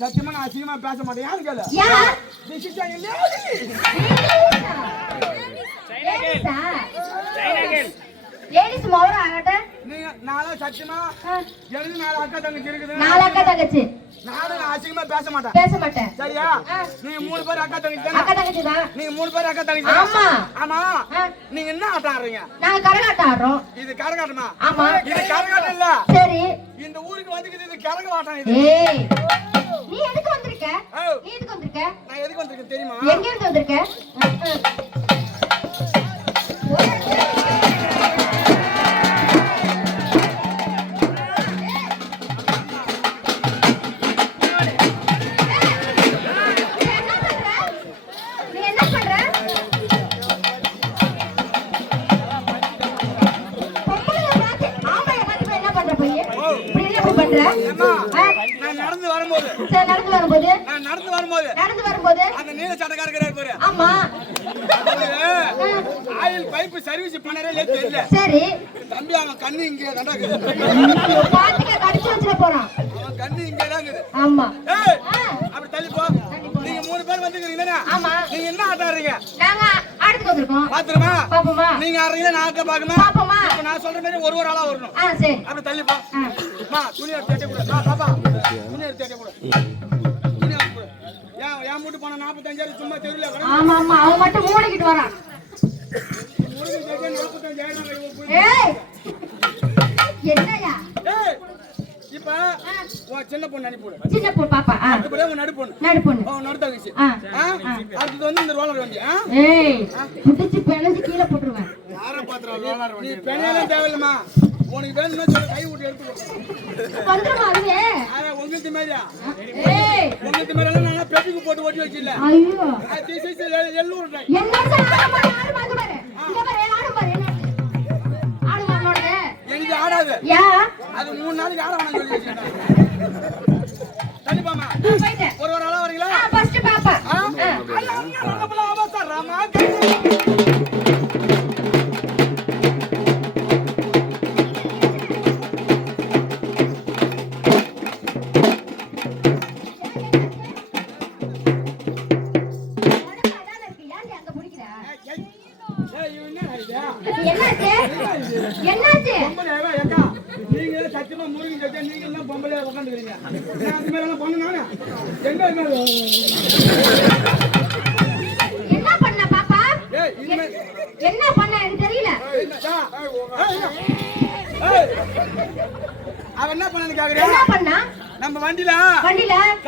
சத்தியமா நான் அசிங்கமா பேச மாட்டேன். யாரு கேளு? சத்தியமா எழுதி 4 அக்கா தங்கச்சி இருக்குது. 4 அக்கா தங்கச்சி. நானும் அசிங்கமா பேச மாட்டேன். சரியா? நீங்க 3 பேர் அக்கா தங்கச்சி தானே? அக்கா தங்கச்சி தான். நீங்க 3 பேர் அக்கா தங்கச்சி. ஆமா. ஆமா. நீங்க என்ன ஆட்டம் ஆடுறீங்க? நாங்க கரகாட்டம் ஆடுறோம். இது கரகாட்டமா? ஆமா. இது கரகாட்டம் இல்ல. சரி. இந்த ஊருக்கு வந்துக்குது இது கரகாட்டம் இது. ஏய். நீ எதுக்கு வந்திருக்க? நீ எதுக்கு வந்திருக்க? நான் எதுக்கு வந்திருக்கேன் தெரியுமா? எங்க இருந்து வந்திருக்க? நடந்து வரும்போது அந்த நீல சட்டக்காரர் பாரு. ஆமா. ஆயில் பைப் சர்வீஸ் பண்ணறே தெரியல. சரி. தம்பி அவன் கண்ணு இங்கே தான்டா இருக்குது. பாத்துக்க கடிச்சு வச்சிர போறான். அவன் கண்ணு இங்கே தான் இருக்குது. ஆமா. ஏய் அப்படி தள்ளி போ. நீங்க 3 பேர் வந்துக்கிறீங்களா? ஆமா. நீங்க என்ன ஆடுறீங்க? நாங்க ஆடுறதுக்கு வந்திருக்கோம். பாத்துறமா? பாப்போமா? நீங்க ஆடுறீங்க நான் ஆட்ட பாக்குமா? பாப்போமா? இப்ப நான் சொல்ற மாதிரி ஒரு ஆளா வரணும். சரி. அப்படி தள்ளி போ. மா துணியை தேடி கொடு. பாப்பா துணியை தேடி கொடு. யா மூட்டு போன 45,000 சும்மா தெரியல. ஆமா ஆமா அவ மட்டும் மூடிக்கிட்டு வரான். ஏய் என்னயா? ஏய் இப்ப ஓ சின்ன பொண்ணு அனுப்பி போடு. சின்ன பொண்ணு பாப்பா. அப்படியே உன் நடு பொண்ணு. ஓ நடு தங்கச்சி. அடுத்து வந்து இந்த ரோலர் வண்டி. ஏய் புடிச்சு பெலஞ்சி கீழ போட்டுருவேன். யார பாத்துற ரோலர் வண்டி? நீ பெனலே தேவையில்லமா. உனக்கு வேணும்னா சொல்ல கை ஊட்டி எடுத்து வந்துருமா அதுவே? உங்களுக்கு மாதிரியா? ஏய் உங்களுக்கு மாதிரில நான் பெட்டிக்கு போட்டு ஓட்டி வச்சில்ல. ஐயோ அது சீசி எல்லூர் டை. என்னடா ஆடு பாரு பாரு. இங்க பாரு ஆடு பாரு. ஆடு மானோட எனக்கு ஆடாது. யா அது 3 நாளைக்கு ஆட வேணாம் சொல்லி வச்சிட்டேன். போயிட்டேன். ஒரு ஆளா வரீங்களா? ஃபர்ஸ்ட் பாப்பா. ராமா என்னாச்சு? நீங்க சத்தியமா முருகன் சத்தியம் நீங்க எல்லாம் பொம்பளை உட்காந்துக்கிறீங்க. அது மேல எல்லாம் பண்ண நானே எங்க என்ன பண்ண பாப்பா? என்ன பண்ண எனக்கு தெரியல. அவன் என்ன பண்ணு கேக்குறேன்? என்ன பண்ணா? நம்ம வண்டில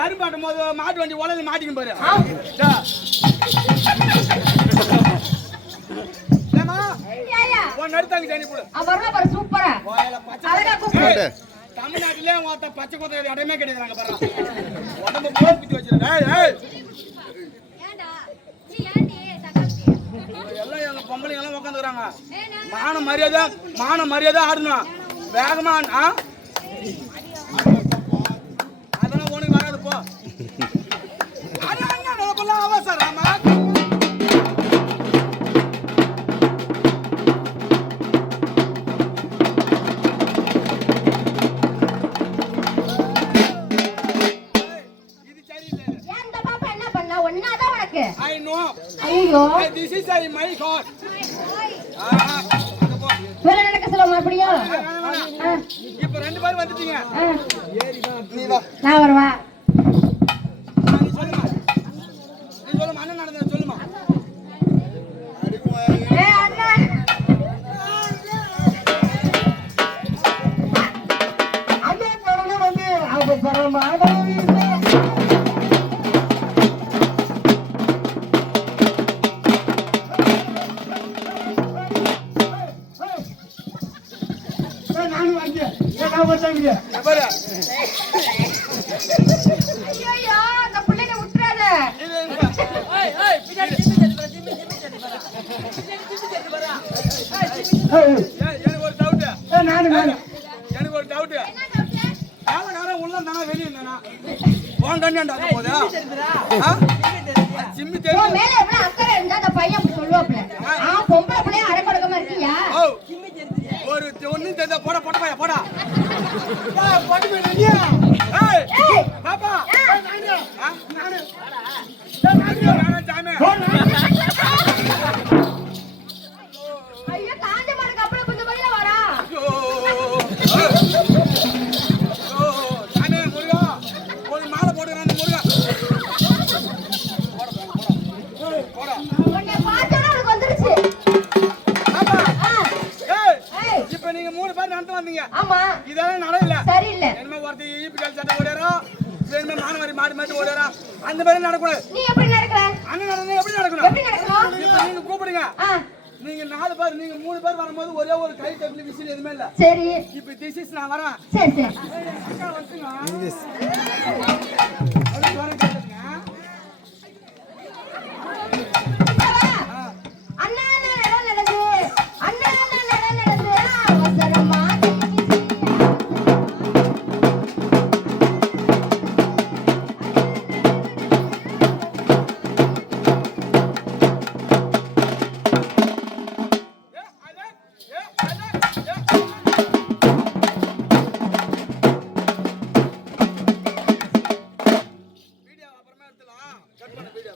கருப்பாட்டும் போது மாட்டு வண்டி உலக மாட்டிக்கும் பாரு. நடுத்தாங்க தண்ணி போடு. அவர்லாம் சூப்பரா தமிழ்நாட்டிலே ஒருத்த பச்சை குதிரை இடமே கிடைக்கிறாங்க பாரு. உடம்பு போட்டு வச்சிருக்கேன். எல்லாம் எங்க பொம்பளைங்க எல்லாம் உட்காந்துக்கிறாங்க. மான மரியாதை ஆடணும் வேகமா. அதெல்லாம் உனக்கு வராது போ. அவசரமா I know. ஐயோ. This is my God. வேற நடக்க சொல்லுமா அப்படியே? இப்போ ரெண்டு பேரும் வந்துட்டீங்க. நீ வா. நான் வரவா? நீ சொல்லுமா. அண்ணன் நடந்தத சொல்லுமா. அண்ணா. அண்ணன் நடந்து வந்து அவங்க பரமாடா ஐயோ அந்த புள்ளைய விட்டுறாத. எனக்கு ஒரு டவுட் உள்ள தானா வெளியே இருந்தானா உன் கண்ணாண்டா போதா சிம்மி தெரியும் மேல எவ்வளவு அக்கறை இருந்தா அந்த பையன் அப்படி சொல்லுவாப்ல. பொம்பளை புள்ளைய அடக்கொடுக்கமா இருக்கியா? ஒரு ஒண்ணு தெரிஞ்சா போடா போடா போடா பாப்பா ஐயோ காஞ்ச மாடுக்கு அப்புறம் கொஞ்சம் பதில வரா. முருகா ஒரு மாலை போடுறான் முருகா உன்னை பார்த்தோன்னா உனக்கு வந்துருச்சு. இப்ப நீங்க 3 பேர் நடந்து வந்தீங்க. ஆமா இதெல்லாம் நடக்கல. சரியில்லை. என்ன ஒருத்தி ஈபிகல் சட்டை ஓடுறா வேணுமே மானவரி மாடி ஓடுறா அந்த மாதிரி நடக்கூடாது. நீ எப்படி நடக்கற? அண்ணன் நடந்து எப்படி நடக்கணும்? எப்படி நடக்கணும்? இப்ப நீங்க கூப்பிடுங்க. நீங்க 4 பேர் நீங்க 3 பேர் வரும்போது ஒரே ஒரு கை தட்டி விசில் எதுமே இல்ல. சரி இப்ப திஸ் இஸ் நான் வரேன். சரி அக்கா வந்துங்க. இங்கிலீஷ் அண்ணா நடந்து அண்ணா நடந்து அவசரமா வீடியோ அப்புறமா எடுத்துலாம். கட் பண்ண வீடியோ.